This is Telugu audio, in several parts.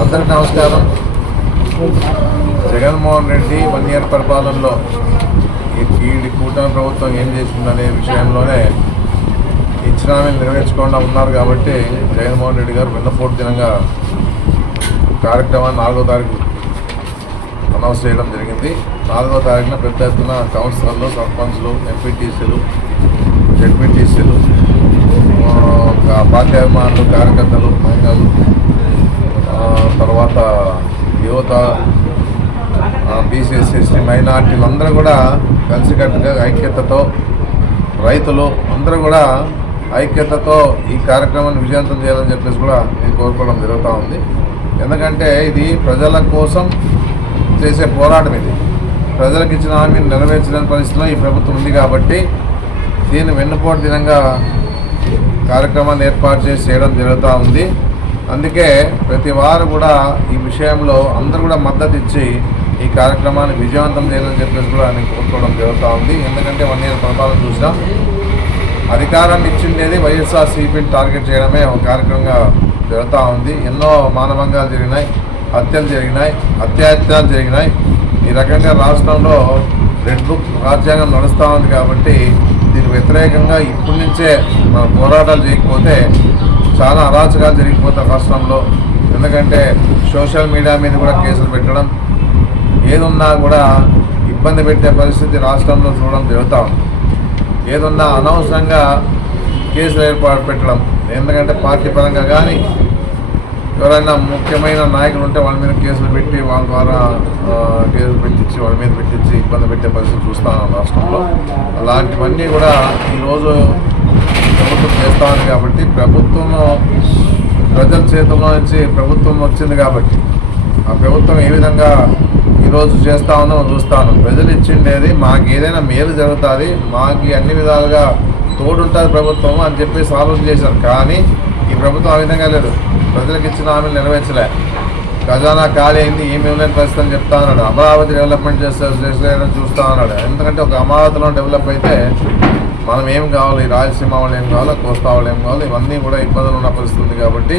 అందరికి నమస్కారం. జగన్మోహన్ రెడ్డి వన్ ఇయర్ పరిపాలనలో ఈ కూటమి ప్రభుత్వం ఏం చేసిందనే విషయంలోనే ఇచ్చిన హామీలు నెరవేర్చకుండా ఉన్నారు కాబట్టి జగన్మోహన్ రెడ్డి గారు విన్నపోటు దినంగా కార్యక్రమాన్ని నాలుగో తారీఖు అనౌన్స్ చేయడం జరిగింది. నాలుగో తారీఖున పెద్ద ఎత్తున కౌన్సిలర్లు సర్పంచ్లు ఎంపీటీసీలు జడ్పీటీసీలు పార్టీ అభిమానులు కార్యకర్తలు మహిళలు తర్వాత యువత బీసీఎస్ ఎస్టీ మైనార్టీలు అందరూ కూడా కలిసికట్టుగా ఐక్యతతో రైతులు అందరూ కూడా ఐక్యతతో ఈ కార్యక్రమాన్ని విజయవంతం చేయాలని చెప్పేసి కూడా నేను కోరుకోవడం జరుగుతూ ఉంది. ఎందుకంటే ఇది ప్రజల కోసం చేసే పోరాటం ఇది. ప్రజలకు ఇచ్చిన హామీని నెరవేర్చలేని పరిస్థితిలో ఈ ప్రభుత్వం ఉంది కాబట్టి దీన్ని వెన్నుపోటు దినంగా కార్యక్రమాన్ని ఏర్పాటు చేసి చేయడం జరుగుతూ ఉంది. అందుకే ప్రతి వారు కూడా ఈ విషయంలో అందరూ కూడా మద్దతు ఇచ్చి ఈ కార్యక్రమాన్ని విజయవంతం చేయాలని చెప్పేసి కూడా నేను కోరుకోవడం జరుగుతూ ఉంది. ఎందుకంటే వన్ ఇయర్ పరిపాలన చూసినాం అధికారాన్ని ఇచ్చిండేది వైఎస్ఆర్ సిపిని టార్గెట్ చేయడమే ఒక కార్యక్రమంగా జరుగుతూ ఉంది. ఎన్నో మానభంగాలు జరిగినాయి హత్యలు జరిగినాయి అత్యాచారాలు జరిగినాయి. ఈ రకంగా రాష్ట్రంలో రెడ్ బుక్ రాజ్యాంగం నడుస్తూ ఉంది కాబట్టి దీనికి వ్యతిరేకంగా ఇప్పటి నుంచే మన పోరాటాలు చేయకపోతే చాలా అరాచకాలు జరిగిపోతాయి రాష్ట్రంలో. ఎందుకంటే సోషల్ మీడియా మీద కూడా కేసులు పెట్టడం ఏదున్నా కూడా ఇబ్బంది పెట్టే పరిస్థితి రాష్ట్రంలో చూడడం జరుగుతూ ఉంది. ఏదున్నా అనవసరంగా కేసులు ఏర్పాటు పెట్టడం ఎందుకంటే పార్టీ పరంగా కానీ ఎవరైనా ముఖ్యమైన నాయకులు ఉంటే వాళ్ళ మీద కేసులు పెట్టి వాళ్ళ ద్వారా కేసులు పెట్టించి వాళ్ళ మీద పెట్టించి ఇబ్బంది పెట్టే పరిస్థితి చూస్తాను రాష్ట్రంలో. అలాంటివన్నీ కూడా ఈరోజు ప్రభుత్వం చేస్తా ఉంది కాబట్టి ప్రభుత్వం ప్రజల చేతుల్లో నుంచి ప్రభుత్వం వచ్చింది కాబట్టి ఆ ప్రభుత్వం ఏ విధంగా ఈరోజు చేస్తా ఉందో చూస్తాను. ప్రజలు ఇచ్చిండేది మాకు ఏదైనా మేలు జరుగుతుంది మాకు అన్ని విధాలుగా తోడుంటుంది ప్రభుత్వం అని చెప్పేసి ఆలోచన చేశారు. కానీ ఈ ప్రభుత్వం ఆ విధంగా లేదు. ప్రజలకు ఇచ్చిన హామీలు నెరవేర్చలే. ఖజానా ఖాళీ అయింది ఏమేమి లేని పరిస్థితి అని చెప్తా ఉన్నాడు అమరావతి డెవలప్మెంట్ చేస్తారు చేసేదని చూస్తా ఉన్నాడు ఎందుకంటే ఒక అమరావతిలో డెవలప్ అయితే మనం ఏం కావాలి? రాయలసీమ వాళ్ళు ఏం కావాలి? కోస్తా వాళ్ళు ఏం కావాలి? ఇవన్నీ కూడా ఇబ్బందులు ఉన్న పరిస్థితి ఉంది కాబట్టి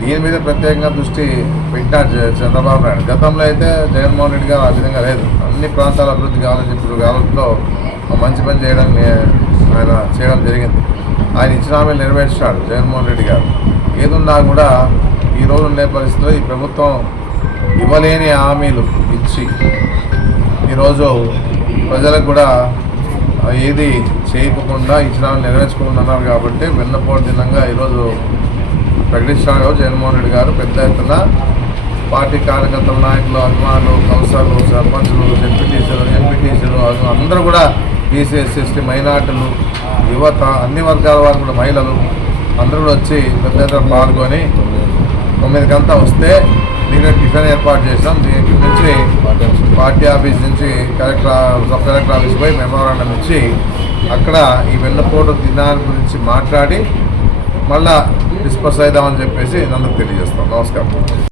దీని మీద ప్రత్యేకంగా దృష్టి పెట్టారు చంద్రబాబు నాయుడు. గతంలో అయితే జగన్మోహన్ రెడ్డి గారు ఆ విధంగా లేదు. అన్ని ప్రాంతాల అభివృద్ధి కావాలని చెప్పి ఆలోచనలో మంచి పని చేయడం ఆయన చేయడం జరిగింది. ఆయన ఇచ్చిన హామీలు నెరవేర్చాడు జగన్మోహన్ రెడ్డి గారు. ఏదున్నా కూడా ఈ ఉండే పరిస్థితిలో ఈ ప్రభుత్వం ఇవ్వలేని హామీలు ఇచ్చి ఈరోజు ప్రజలకు కూడా ఏది చేయకుండా ఇచ్చిన హామీలు నెరవేర్చుకోకుండా ఉన్నారు కాబట్టి వెన్నపోటు దినంగా ఈరోజు ప్రకటించారు జగన్మోహన్ రెడ్డి గారు పెద్ద ఎత్తున పార్టీ కార్యకర్తలు నాయకులు అభిమానులు కౌన్సిలర్లు సర్పంచులు ఎంపీటీసీలు ఎంపీటీసీలు అందరూ కూడా బీసీఎస్ ఎస్టీ మైనార్టీలు యువత అన్ని వర్గాల వారు కూడా మహిళలు అందరూ కూడా వచ్చి పెద్ద ఎత్తున పాల్గొని తొమ్మిదికంతా వస్తే దీనికి ఏర్పాటు చేసాం దీనికి నుంచి పార్టీ ఆఫీస్ నుంచి కలెక్టర్ సబ్ కలెక్టర్ ఆఫీస్ పోయి మెమోరాండం ఇచ్చి అక్కడ ఈ వెన్నపోటు దినాల గురించి మాట్లాడి మళ్ళా డిస్పస్ అవుదామని చెప్పేసి నన్ను తెలియజేస్తాం. నమస్కారం.